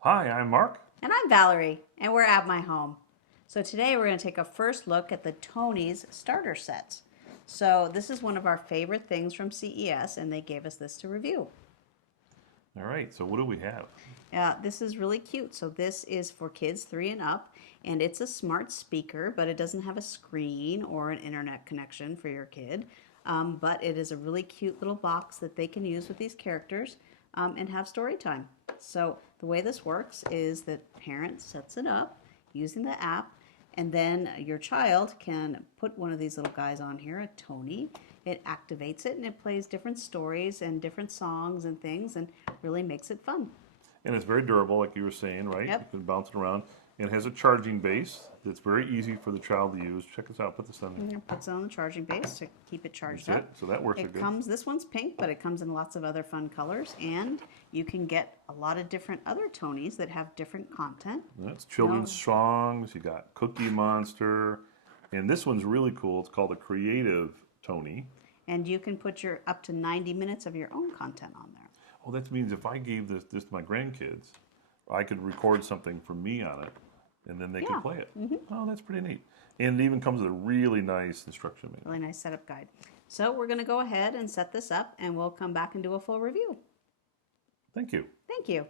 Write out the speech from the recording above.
Hi, I'm Mark. And I'm Valerie, and we're at my home. So today we're going to take a first look at the Tony's starter sets. So this is one of our favorite things from CES, and they gave us this to review. All right, so what do we have? This is really cute. So this is for kids 3 and up, and it's a smart speaker, but it doesn't have a screen or an internet connection for your kid. But it is a really cute little box that they can use with these characters and have story time. So the way this works is that parent sets it up using the app, and then your child can put one of these little guys on here, a Tony. It activates it and it plays different stories and different songs and things and really makes it fun. And it's very durable, like you were saying, right? You Yep. can bounce it around. And it has a charging base that's very easy for the child to use. Check this out. Put this on. And it puts it on the charging base to keep it charged That's it. up. So that works It good. comes, this one's pink, but it comes in lots of other fun colors, and you can get a lot of different other Tonys that have different content. That's children's No. songs. You got Cookie Monster. And this one's really cool. It's called a Creative Tony. And you can put your up to 90 minutes of your own content on there. Oh, that means if I gave this to my grandkids, I could record something from me on it, and then they Yeah. could play it. Oh, that's pretty neat. And it even comes with a really nice instruction manual. Really nice setup guide. So we're going to go ahead and set this up, and we'll come back and do a full review. Thank you. Thank you.